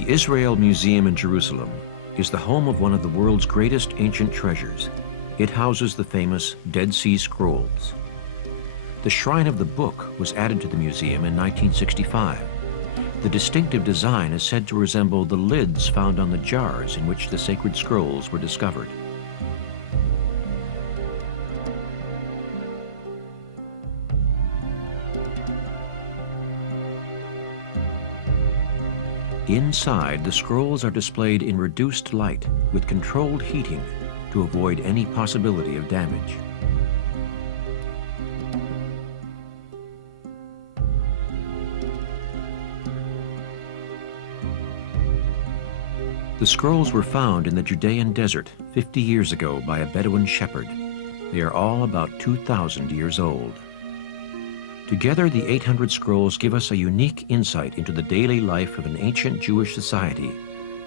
The Israel Museum in Jerusalem is the home of one of the world's greatest ancient treasures. It houses the famous Dead Sea Scrolls. The Shrine of the Book was added to the museum in 1965. The distinctive design is said to resemble the lids found on the jars in which the sacred scrolls were discovered. Inside, the scrolls are displayed in reduced light with controlled heating to avoid any possibility of damage. The scrolls were found in the Judean desert 50 years ago by a Bedouin shepherd. They are all about 2,000 years old. Together, the 800 scrolls give us a unique insight into the daily life of an ancient Jewish society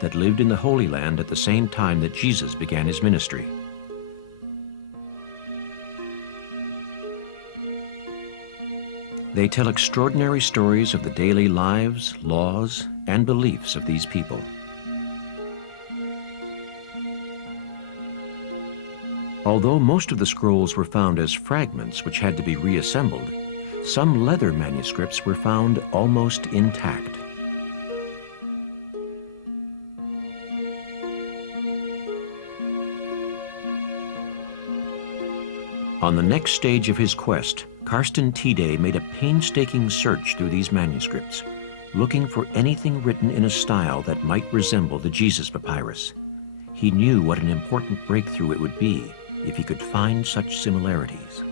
that lived in the Holy Land at the same time that Jesus began his ministry. They tell extraordinary stories of the daily lives, laws, and beliefs of these people. Although most of the scrolls were found as fragments which had to be reassembled, some leather manuscripts were found almost intact. On the next stage of his quest, Karsten Tide made a painstaking search through these manuscripts, looking for anything written in a style that might resemble the Jesus Papyrus. He knew what an important breakthrough it would be if he could find such similarities.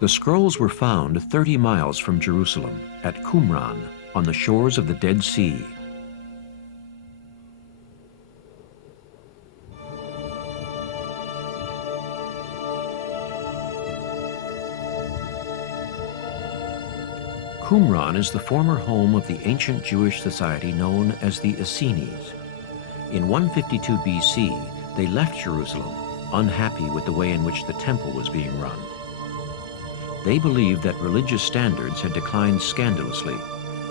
The scrolls were found 30 miles from Jerusalem, at Qumran, on the shores of the Dead Sea. Qumran is the former home of the ancient Jewish society known as the Essenes. In 152 BC, they left Jerusalem, unhappy with the way in which the temple was being run. They believed that religious standards had declined scandalously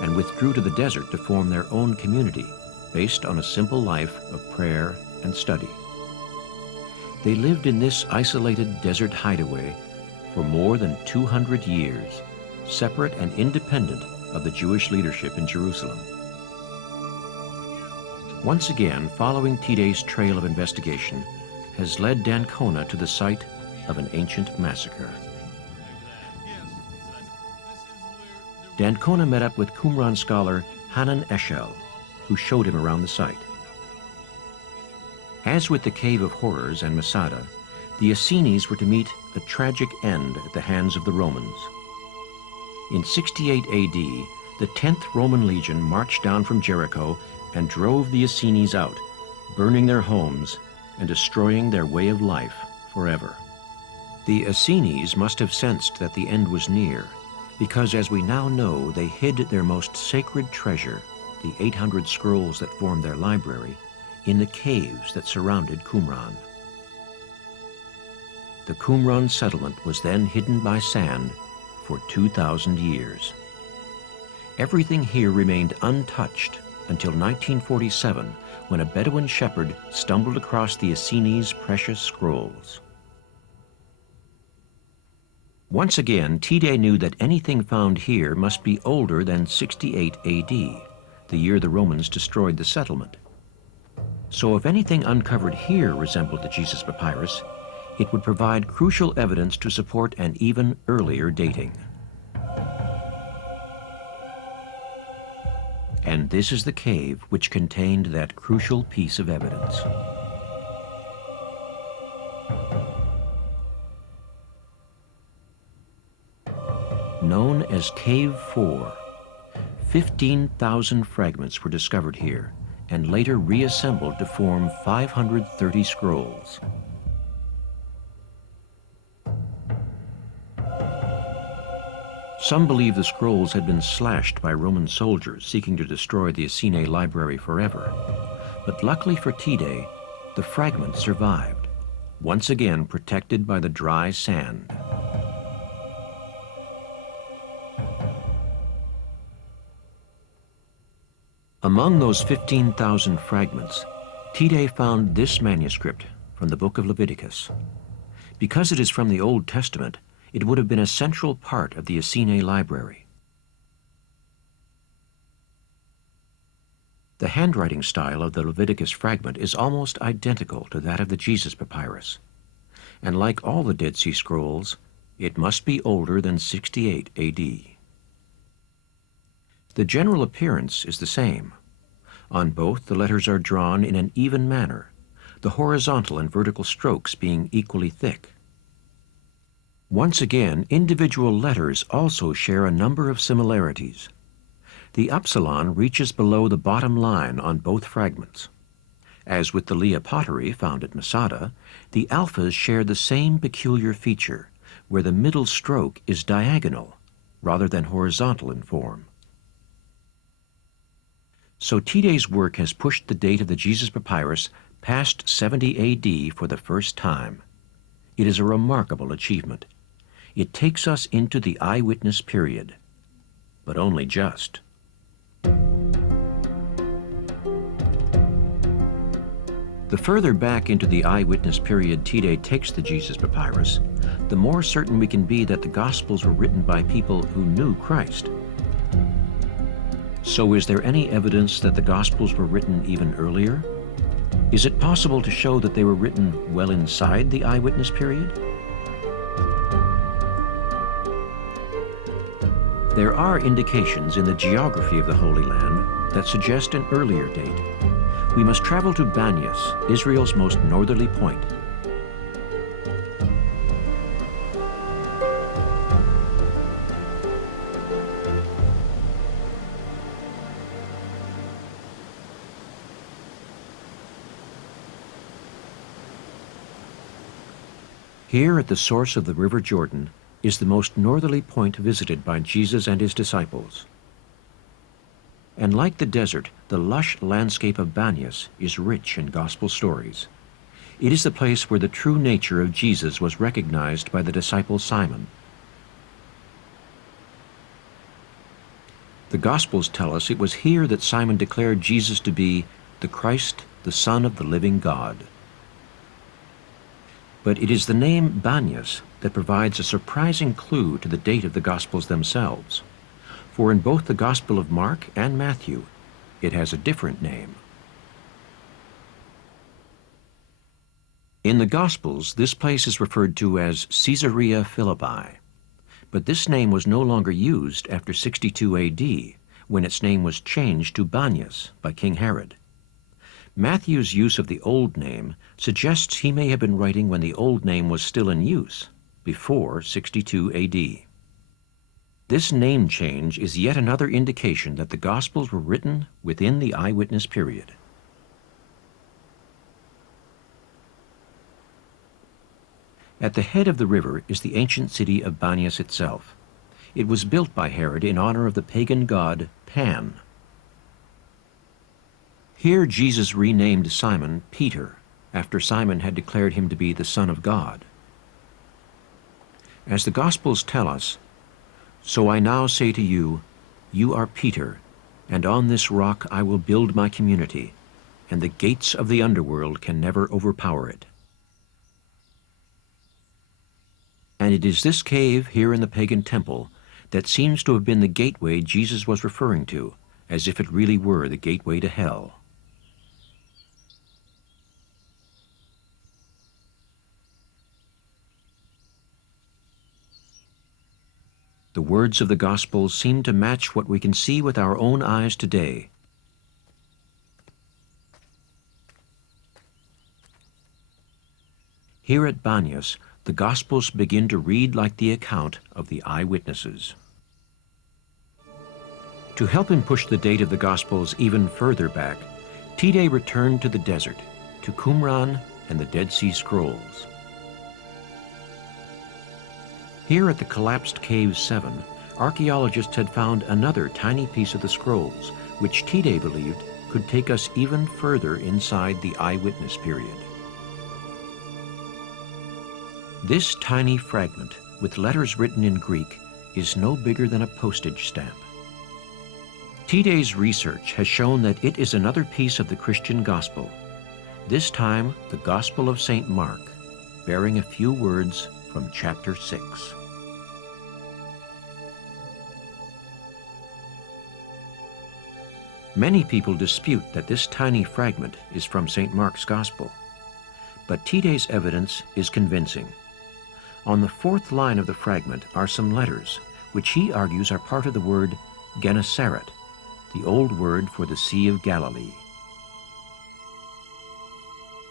and withdrew to the desert to form their own community based on a simple life of prayer and study. They lived in this isolated desert hideaway for more than 200 years, separate and independent of the Jewish leadership in Jerusalem. Once again, following Tide's trail of investigation has led D'Ancona to the site of an ancient massacre. D'Ancona met up with Qumran scholar Hanan Eshel, who showed him around the site. As with the Cave of Horrors and Masada, the Essenes were to meet a tragic end at the hands of the Romans. In 68 AD, the 10th Roman legion marched down from Jericho and drove the Essenes out, burning their homes and destroying their way of life forever. The Essenes must have sensed that the end was near, because as we now know, they hid their most sacred treasure, the 800 scrolls that formed their library, in the caves that surrounded Qumran. The Qumran settlement was then hidden by sand for 2,000 years. Everything here remained untouched until 1947, when a Bedouin shepherd stumbled across the Essenes' precious scrolls. Once again, Tide knew that anything found here must be older than 68 AD, the year the Romans destroyed the settlement. So if anything uncovered here resembled the Jesus Papyrus, it would provide crucial evidence to support an even earlier dating. And this is the cave which contained that crucial piece of evidence. Known as Cave 4, 15,000 fragments were discovered here and later reassembled to form 530 scrolls. Some believe the scrolls had been slashed by Roman soldiers seeking to destroy the Essene library forever. But luckily for Tide, the fragments survived, once again protected by the dry sand. Among those 15,000 fragments, Tide found this manuscript from the book of Leviticus. Because it is from the Old Testament, it would have been a central part of the Essene library. The handwriting style of the Leviticus fragment is almost identical to that of the Jesus Papyrus, and like all the Dead Sea Scrolls, it must be older than 68 A.D. The general appearance is the same. On both, the letters are drawn in an even manner, the horizontal and vertical strokes being equally thick. Once again, individual letters also share a number of similarities. The upsilon reaches below the bottom line on both fragments. As with the Leah pottery found at Masada, the alphas share the same peculiar feature, where the middle stroke is diagonal rather than horizontal in form. So Tide's work has pushed the date of the Jesus Papyrus past 70 A.D. for the first time. It is a remarkable achievement. It takes us into the eyewitness period, but only just. The further back into the eyewitness period Tide takes the Jesus Papyrus, the more certain we can be that the Gospels were written by people who knew Christ. So is there any evidence that the Gospels were written even earlier? Is it possible to show that they were written well inside the eyewitness period? There are indications in the geography of the Holy Land that suggest an earlier date. We must travel to Banyas, Israel's most northerly point. Here at the source of the River Jordan is the most northerly point visited by Jesus and his disciples. And like the desert, the lush landscape of Banyas is rich in gospel stories. It is the place where the true nature of Jesus was recognized by the disciple Simon. The Gospels tell us it was here that Simon declared Jesus to be the Christ, the Son of the living God. But it is the name Banyas that provides a surprising clue to the date of the Gospels themselves. For in both the Gospel of Mark and Matthew, it has a different name. In the Gospels, this place is referred to as Caesarea Philippi, but this name was no longer used after 62 A.D., when its name was changed to Banyas by King Herod. Matthew's use of the old name suggests he may have been writing when the old name was still in use, before 62 A.D. This name change is yet another indication that the Gospels were written within the eyewitness period. At the head of the river is the ancient city of Banyas itself. It was built by Herod in honor of the pagan god Pan. Here Jesus renamed Simon Peter, after Simon had declared him to be the Son of God. As the Gospels tell us, "So I now say to you, you are Peter, and on this rock I will build my community, and the gates of the underworld can never overpower it." And it is this cave here in the pagan temple that seems to have been the gateway Jesus was referring to, as if it really were the gateway to hell. The words of the Gospels seem to match what we can see with our own eyes today. Here at Banyas, the Gospels begin to read like the account of the eyewitnesses. To help him push the date of the Gospels even further back, Tide returned to the desert, to Qumran and the Dead Sea Scrolls. Here at the collapsed Cave 7, archaeologists had found another tiny piece of the scrolls, which Tide believed could take us even further inside the eyewitness period. This tiny fragment, with letters written in Greek, is no bigger than a postage stamp. Tiday's research has shown that it is another piece of the Christian gospel, this time the Gospel of St. Mark, bearing a few words from chapter 6. Many people dispute that this tiny fragment is from St. Mark's Gospel, but Tiday's evidence is convincing. On the fourth line of the fragment are some letters, which he argues are part of the word Gennesaret, the old word for the Sea of Galilee.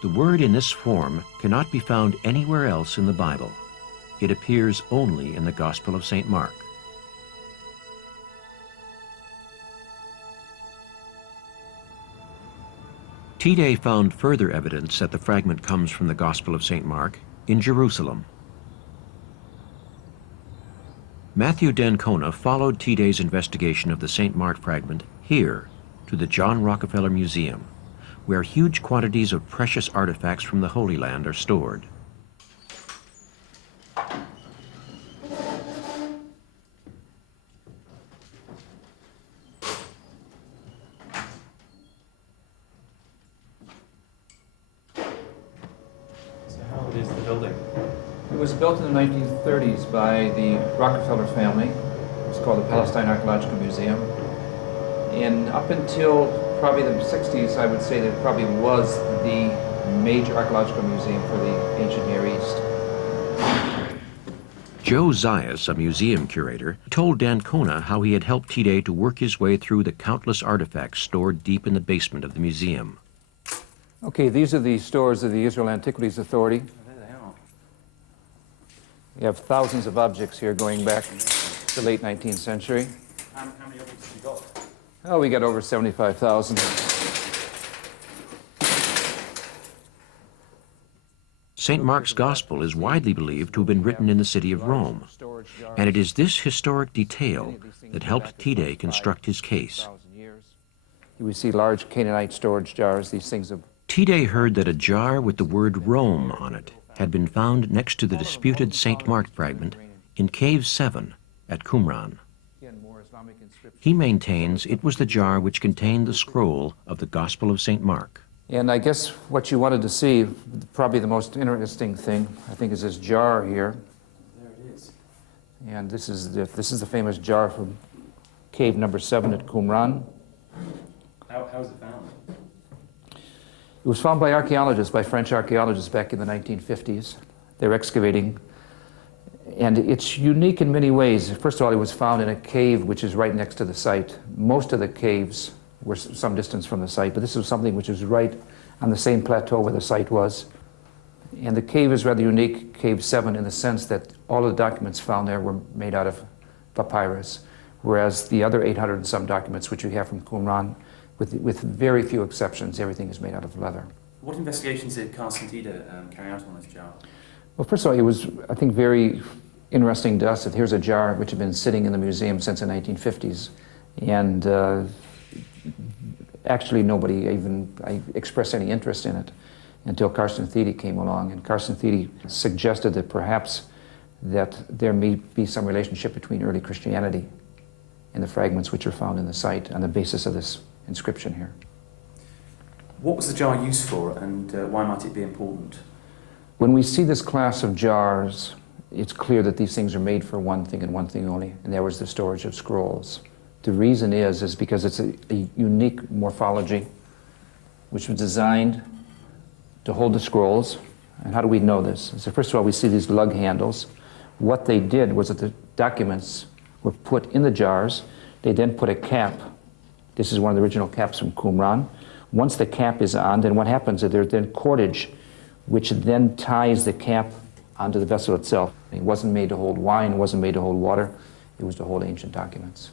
The word in this form cannot be found anywhere else in the Bible. It appears only in the Gospel of St. Mark. Tiday found further evidence that the fragment comes from the Gospel of St. Mark in Jerusalem. Matthew d'Ancona followed Tiday's investigation of the St. Mark fragment here to the John Rockefeller Museum, where huge quantities of precious artifacts from the Holy Land are stored. It was built in the 1930s by the Rockefeller family. It was called the Palestine Archaeological Museum. And up until probably the 60s, I would say that it probably was the major archaeological museum for the ancient Near East. Joe Zayas, a museum curator, told d'Ancona how he had helped Tiday to work his way through the countless artifacts stored deep in the basement of the museum. Okay, these are the stores of the Israel Antiquities Authority. You have thousands of objects here going back to the late 19th century. How many objects have you got? Oh, we got over 75,000. St. Mark's Gospel is widely believed to have been written in the city of Rome, and it is this historic detail that helped Tiday construct his case. We see large Canaanite storage jars, these things of... Tiday heard that a jar with the word Rome on it had been found next to the disputed St. Mark fragment in Cave 7 at Qumran. He maintains it was the jar which contained the scroll of the Gospel of St. Mark. And I guess what you wanted to see, probably the most interesting thing, I think, is this jar here. There it is. And this is the famous jar from Cave number 7 at Qumran. How was it found? It was found by archaeologists, by French archaeologists back in the 1950s. They were excavating, and it's unique in many ways. First of all, it was found in a cave which is right next to the site. Most of the caves were some distance from the site, but this was something which was right on the same plateau where the site was. And the cave is rather unique, Cave 7, in the sense that all of the documents found there were made out of papyrus, whereas the other 800 and some documents which we have from Qumran, with very few exceptions, everything is made out of leather. What investigations did Carsten Tiede carry out on this jar? Well, first of all, it was, I think, very interesting to us that here's a jar which had been sitting in the museum since the 1950s. And actually nobody even expressed any interest in it until Carsten Tiede came along. And Carsten Tiede suggested that perhaps that there may be some relationship between early Christianity and the fragments which are found in the site on the basis of this inscription here. What was the jar used for, and why might it be important? When we see this class of jars, it's clear that these things are made for one thing and one thing only, and that was the storage of scrolls. The reason is because it's a unique morphology which was designed to hold the scrolls. And how do we know this? So first of all, we see these lug handles. What they did was that the documents were put in the jars. They then put a cap. This is one of the original caps from Qumran. Once the cap is on, then what happens is there's then cordage, which then ties the cap onto the vessel itself. It wasn't made to hold wine, it wasn't made to hold water, it was to hold ancient documents.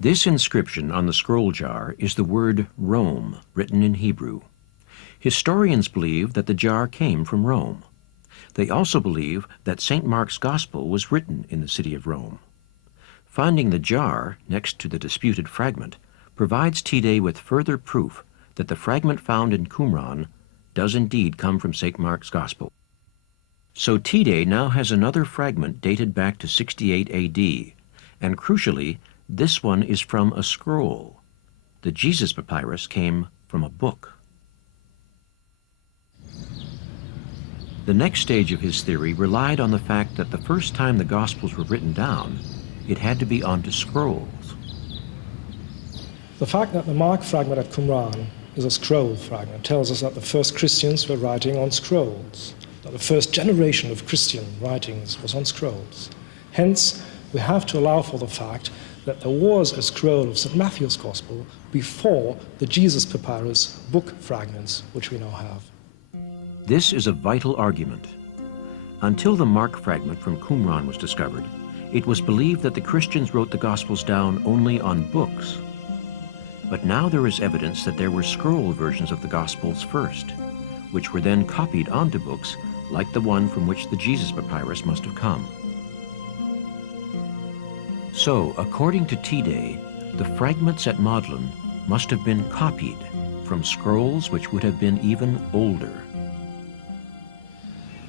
This inscription on the scroll jar is the word Rome, written in Hebrew. Historians believe that the jar came from Rome. They also believe that St. Mark's Gospel was written in the city of Rome. Finding the jar next to the disputed fragment provides Tiday with further proof that the fragment found in Qumran does indeed come from St. Mark's Gospel. So Tiday now has another fragment dated back to 68 AD, and crucially, This one is from a scroll. The Jesus papyrus came from a book. The next stage of his theory relied on the fact that the first time the Gospels were written down, it had to be onto scrolls. The fact that the Mark fragment at Qumran is a scroll fragment tells us that the first Christians were writing on scrolls, that the first generation of Christian writings was on scrolls. Hence, we have to allow for the fact that there was a scroll of St. Matthew's Gospel before the Jesus papyrus book fragments, which we now have. This is a vital argument. Until the Mark fragment from Qumran was discovered, it was believed that the Christians wrote the Gospels down only on books. But now there is evidence that there were scroll versions of the Gospels first, which were then copied onto books like the one from which the Jesus papyrus must have come. So, according to Tide, the fragments at Magdalen must have been copied from scrolls which would have been even older.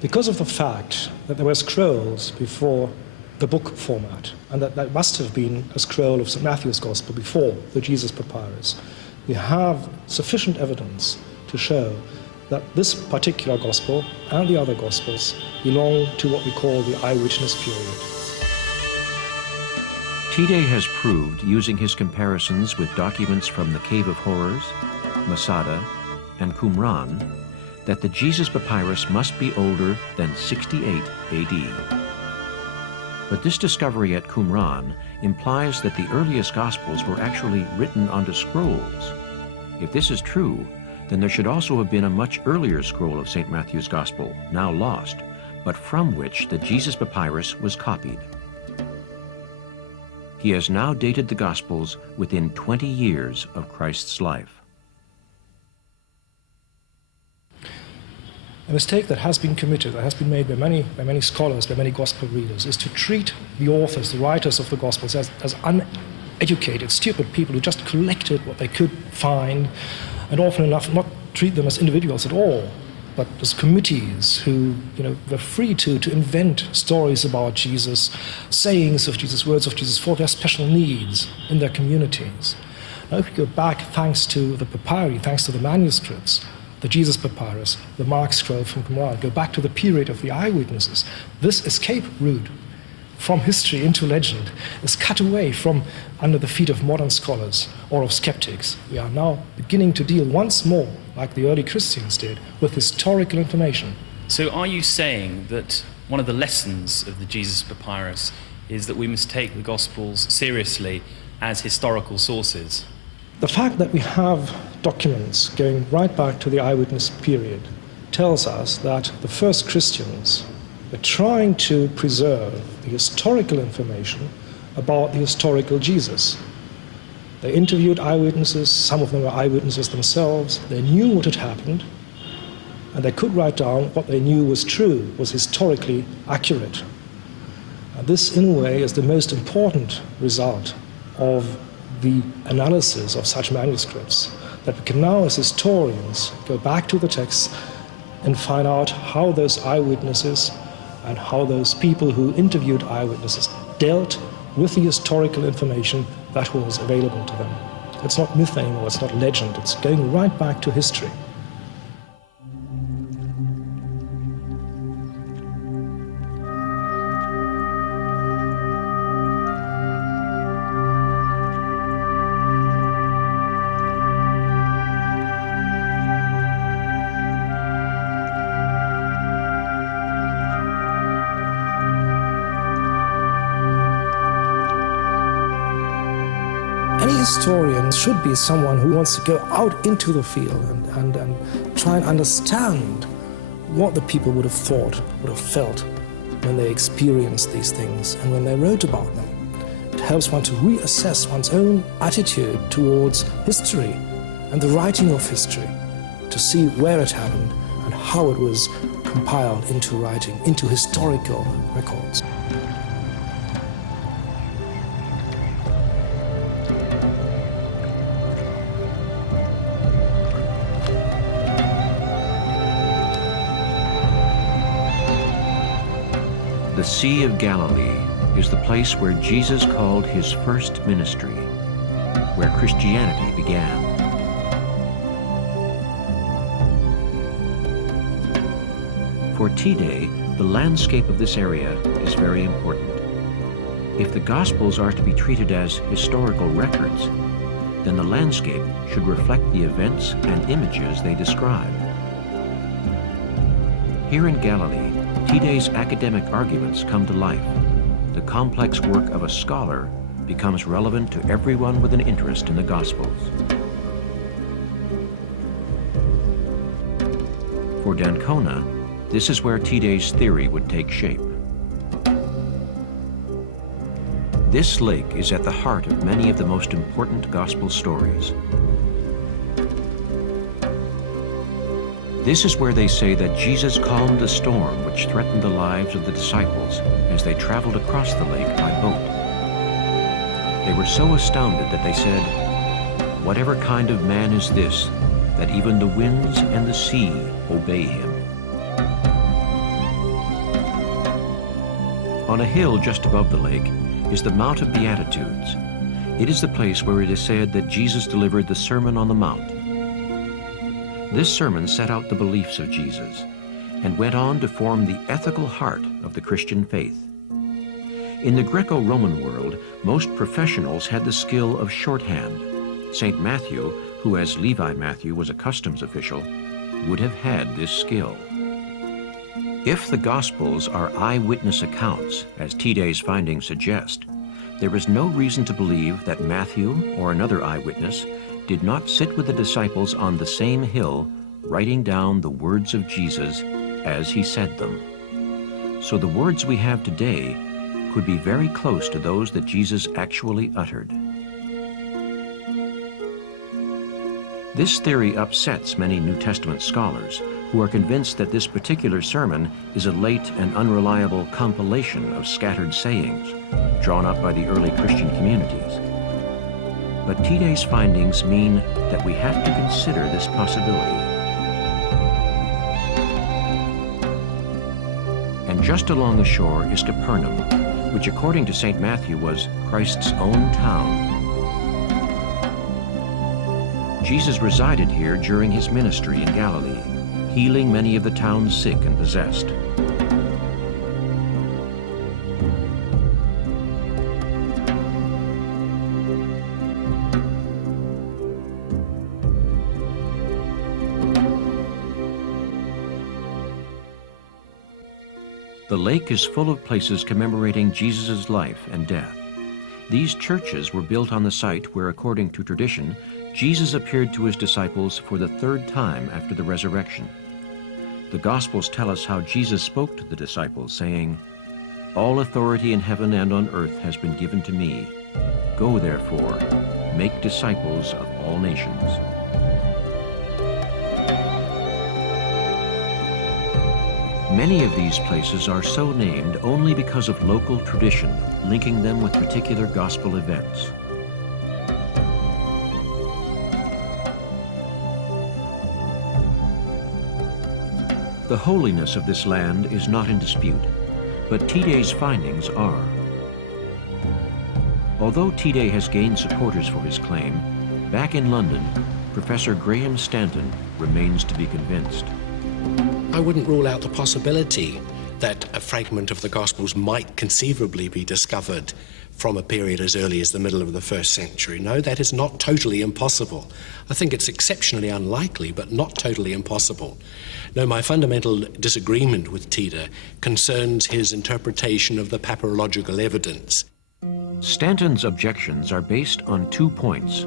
Because of the fact that there were scrolls before the book format, and that must have been a scroll of St. Matthew's Gospel before the Jesus papyrus, we have sufficient evidence to show that this particular Gospel and the other Gospels belong to what we call the eyewitness period. Tide has proved, using his comparisons with documents from the Cave of Horrors, Masada, and Qumran, that the Jesus papyrus must be older than 68 AD. But this discovery at Qumran implies that the earliest Gospels were actually written onto scrolls. If this is true, then there should also have been a much earlier scroll of St. Matthew's Gospel, now lost, but from which the Jesus papyrus was copied. He has now dated the Gospels within 20 years of Christ's life. A mistake that has been committed, that has been made by many scholars, by many gospel readers, is to treat the authors, the writers of the Gospels as uneducated, stupid people who just collected what they could find, and often enough not treat them as individuals at all, but as committees who were free to invent stories about Jesus, sayings of Jesus, words of Jesus for their special needs in their communities. Now if we go back, thanks to the papyri, thanks to the manuscripts, the Jesus papyrus, the Mark scroll from Qumran, go back to the period of the eyewitnesses, this escape route from history into legend is cut away from under the feet of modern scholars or of skeptics. We are now beginning to deal once more, like the early Christians did, with historical information. So are you saying that one of the lessons of the Jesus papyrus is that we must take the Gospels seriously as historical sources? The fact that we have documents going right back to the eyewitness period tells us that the first Christians were trying to preserve the historical information about the historical Jesus. They interviewed eyewitnesses, some of them were eyewitnesses themselves, they knew what had happened, and they could write down what they knew was true, was historically accurate. And this, in a way, is the most important result of the analysis of such manuscripts, that we can now, as historians, go back to the texts and find out how those eyewitnesses and how those people who interviewed eyewitnesses dealt with the historical information that was available to them. It's not myth anymore, it's not legend, it's going right back to history. Any historian should be someone who wants to go out into the field and try and understand what the people would have thought, would have felt when they experienced these things and when they wrote about them. It helps one to reassess one's own attitude towards history and the writing of history, to see where it happened and how it was compiled into writing, into historical records. The Sea of Galilee, is the place where Jesus called his first ministry, where Christianity began. For T-Day, the landscape of this area is very important. If the Gospels are to be treated as historical records, then the landscape should reflect the events and images they describe. Here in Galilee, T-Day's academic arguments come to life. The complex work of a scholar becomes relevant to everyone with an interest in the Gospels. For d'Ancona, this is where T-Day's theory would take shape. This lake is at the heart of many of the most important Gospel stories. This is where they say that Jesus calmed the storm which threatened the lives of the disciples as they traveled across the lake by boat. They were so astounded that they said, "Whatever kind of man is this, that even the winds and the sea obey him?" On a hill just above the lake is the Mount of Beatitudes. It is the place where it is said that Jesus delivered the Sermon on the Mount. This sermon set out the beliefs of Jesus and went on to form the ethical heart of the Christian faith. In the Greco-Roman world, most professionals had the skill of shorthand. St. Matthew, who as Levi Matthew was a customs official, would have had this skill. If the Gospels are eyewitness accounts, as T-Day's findings suggest, there is no reason to believe that Matthew or another eyewitness did not sit with the disciples on the same hill, writing down the words of Jesus as he said them. So the words we have today could be very close to those that Jesus actually uttered. This theory upsets many New Testament scholars who are convinced that this particular sermon is a late and unreliable compilation of scattered sayings drawn up by the early Christian communities. But T-Day's findings mean that we have to consider this possibility. And just along the shore is Capernaum, which according to St. Matthew was Christ's own town. Jesus resided here during his ministry in Galilee, healing many of the town's sick and possessed. The lake is full of places commemorating Jesus' life and death. These churches were built on the site where, according to tradition, Jesus appeared to his disciples for the third time after the resurrection. The Gospels tell us how Jesus spoke to the disciples, saying, "All authority in heaven and on earth has been given to me. Go, therefore, make disciples of all nations." Many of these places are so named only because of local tradition, linking them with particular gospel events. The holiness of this land is not in dispute, but T-Day's findings are. Although T-Day has gained supporters for his claim, back in London, Professor Graham Stanton remains to be convinced. I wouldn't rule out the possibility that a fragment of the Gospels might conceivably be discovered from a period as early as the middle of the 1st century. No, that is not totally impossible. I think it's exceptionally unlikely, but not totally impossible. No, my fundamental disagreement with T-Day concerns his interpretation of the papyrological evidence. Stanton's objections are based on 2 points.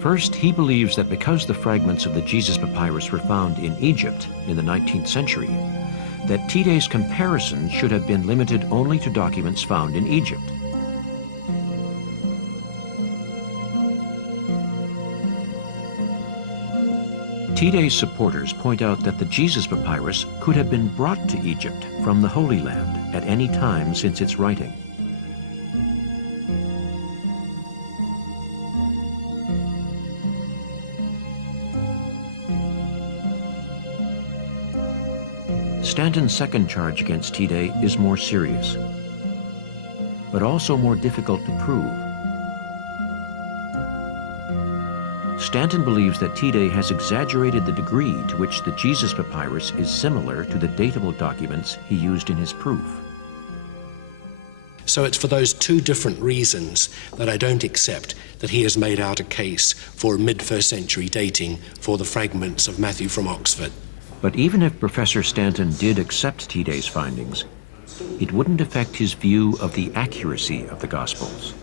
First, he believes that because the fragments of the Jesus Papyrus were found in Egypt in the 19th century, that T-Day's comparison should have been limited only to documents found in Egypt. T-Day's supporters point out that the Jesus Papyrus could have been brought to Egypt from the Holy Land at any time since its writing. Stanton's second charge against T-Day is more serious, but also more difficult to prove. Stanton believes that T-Day has exaggerated the degree to which the Jesus Papyrus is similar to the datable documents he used in his proof. So it's for those two different reasons that I don't accept that he has made out a case for mid-first century dating for the fragments of Matthew from Oxford. But even if Professor Stanton did accept T-Day's findings, it wouldn't affect his view of the accuracy of the Gospels.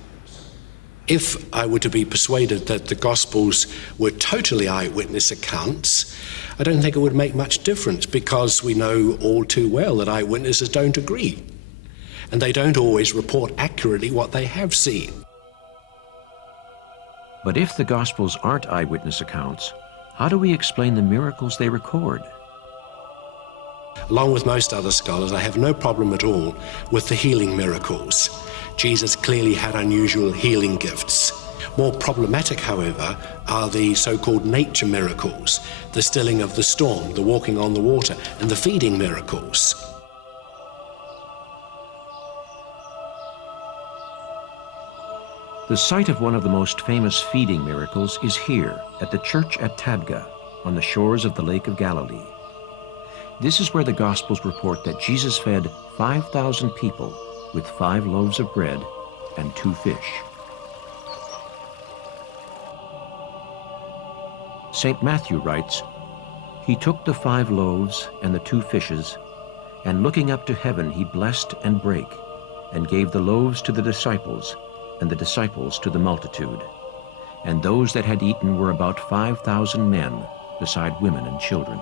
If I were to be persuaded that the Gospels were totally eyewitness accounts, I don't think it would make much difference, because we know all too well that eyewitnesses don't agree, and they don't always report accurately what they have seen. But if the Gospels aren't eyewitness accounts, how do we explain the miracles they record? Along with most other scholars, I have no problem at all with the healing miracles. Jesus clearly had unusual healing gifts. More problematic, however, are the so-called nature miracles, the stilling of the storm, the walking on the water, and the feeding miracles. The site of one of the most famous feeding miracles is here, at the church at Tabgha, on the shores of the Lake of Galilee. This is where the Gospels report that Jesus fed 5,000 people with 5 loaves of bread and 2 fish. St. Matthew writes, "He took the 5 loaves and the 2 fishes, and looking up to heaven he blessed and brake, and gave the loaves to the disciples, and the disciples to the multitude. And those that had eaten were about 5,000 men, beside women and children."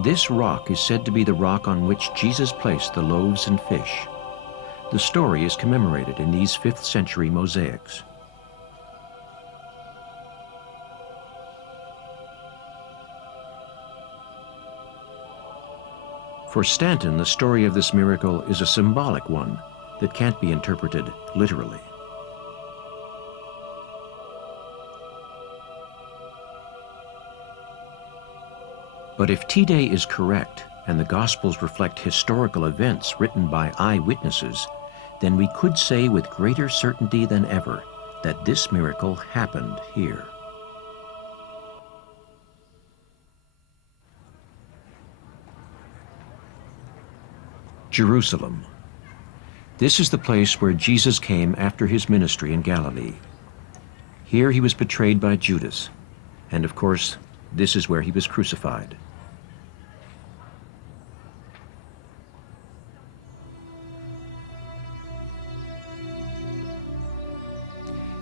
This rock is said to be the rock on which Jesus placed the loaves and fish. The story is commemorated in these 5th century mosaics. For Stanton, the story of this miracle is a symbolic one that can't be interpreted literally. But if T-Day is correct, and the Gospels reflect historical events written by eyewitnesses, then we could say with greater certainty than ever that this miracle happened here. Jerusalem. This is the place where Jesus came after his ministry in Galilee. Here he was betrayed by Judas, and of course, this is where he was crucified.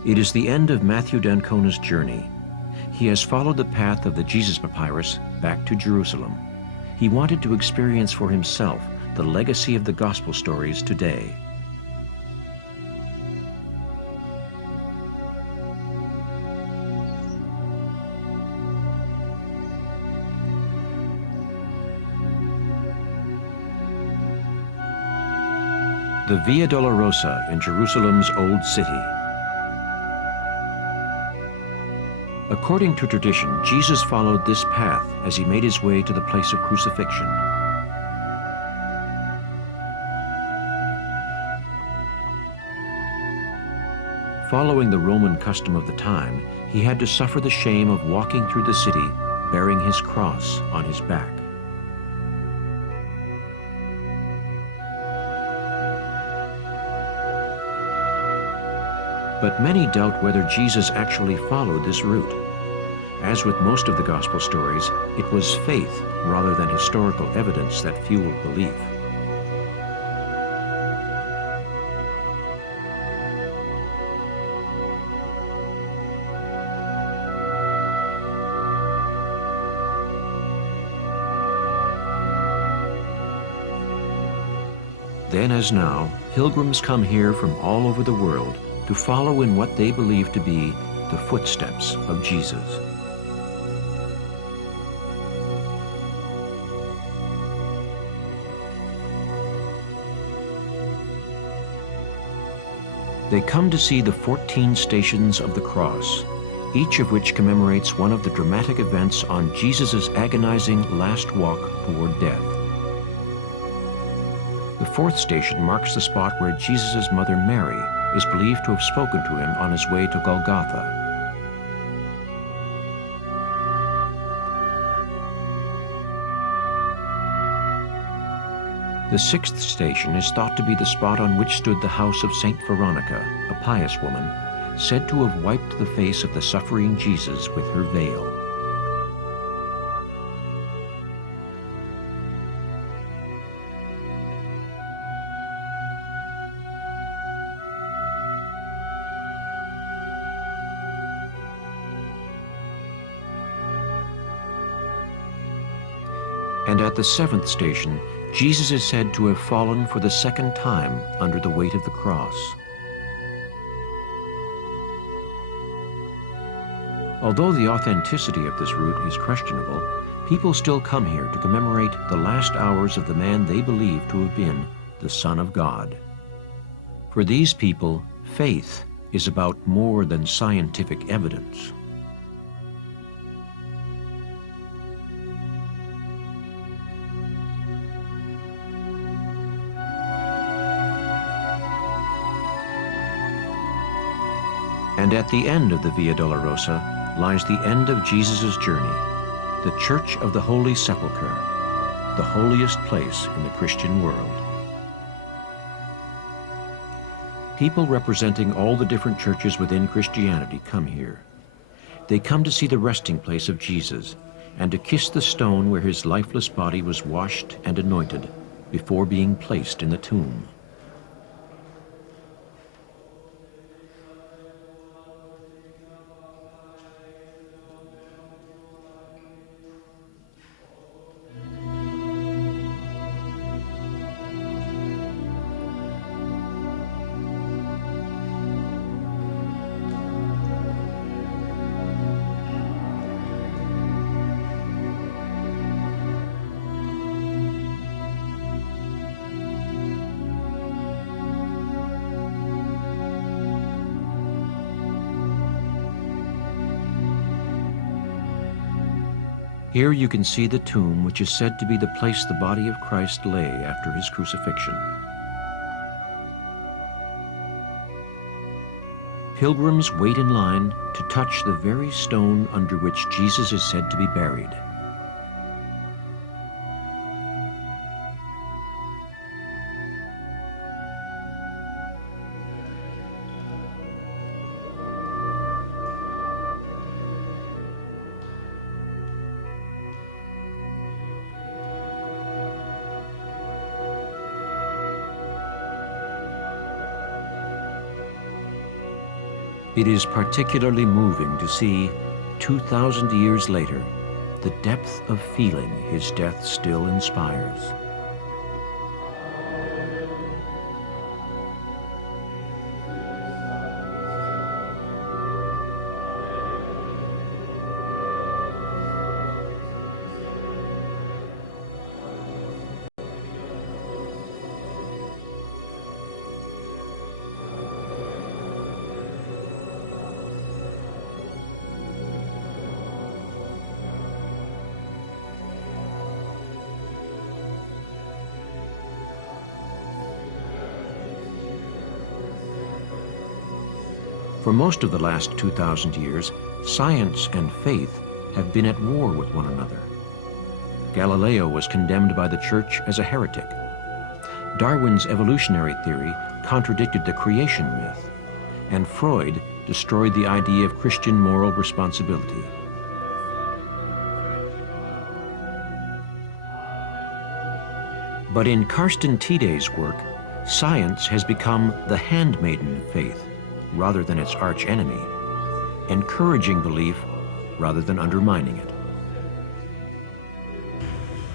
It is the end of Matthew d'Ancona's journey. He has followed the path of the Jesus Papyrus back to Jerusalem. He wanted to experience for himself the legacy of the Gospel stories today. The Via Dolorosa in Jerusalem's Old City. According to tradition, Jesus followed this path as he made his way to the place of crucifixion. Following the Roman custom of the time, he had to suffer the shame of walking through the city bearing his cross on his back. But many doubt whether Jesus actually followed this route. As with most of the Gospel stories, it was faith rather than historical evidence that fueled belief. Then as now, pilgrims come here from all over the world to follow in what they believe to be the footsteps of Jesus. They come to see the 14 stations of the cross, each of which commemorates one of the dramatic events on Jesus' agonizing last walk toward death. The 4th station marks the spot where Jesus' mother Mary is believed to have spoken to him on his way to Golgotha. The 6th station is thought to be the spot on which stood the house of Saint Veronica, a pious woman, said to have wiped the face of the suffering Jesus with her veil. And at the 7th station, Jesus is said to have fallen for the 2nd time under the weight of the cross. Although the authenticity of this route is questionable, people still come here to commemorate the last hours of the man they believe to have been the Son of God. For these people, faith is about more than scientific evidence. And at the end of the Via Dolorosa lies the end of Jesus' journey, the Church of the Holy Sepulchre, the holiest place in the Christian world. People representing all the different churches within Christianity come here. They come to see the resting place of Jesus and to kiss the stone where his lifeless body was washed and anointed before being placed in the tomb. Here you can see the tomb, which is said to be the place the body of Christ lay after his crucifixion. Pilgrims wait in line to touch the very stone under which Jesus is said to be buried. It is particularly moving to see, 2,000 years later, the depth of feeling his death still inspires. For most of the last 2,000 years, science and faith have been at war with one another. Galileo was condemned by the Church as a heretic. Darwin's evolutionary theory contradicted the creation myth, and Freud destroyed the idea of Christian moral responsibility. But in Karsten Tidé's work, science has become the handmaiden of faith, rather than its archenemy, encouraging belief rather than undermining it.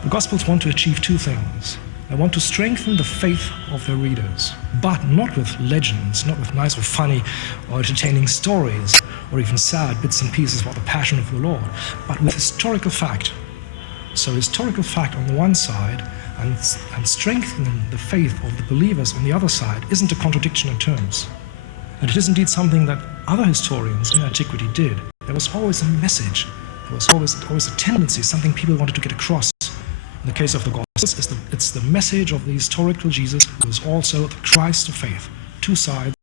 The Gospels want to achieve two things. They want to strengthen the faith of their readers, but not with legends, not with nice or funny or entertaining stories, or even sad bits and pieces about the passion of the Lord, but with historical fact. So historical fact on the one side, and strengthening the faith of the believers on the other side isn't a contradiction in terms. And it is indeed something that other historians in antiquity did. There was always a message. There was always a tendency, something people wanted to get across. In the case of the Gospels, it's the message of the historical Jesus, who is also the Christ of faith. Two sides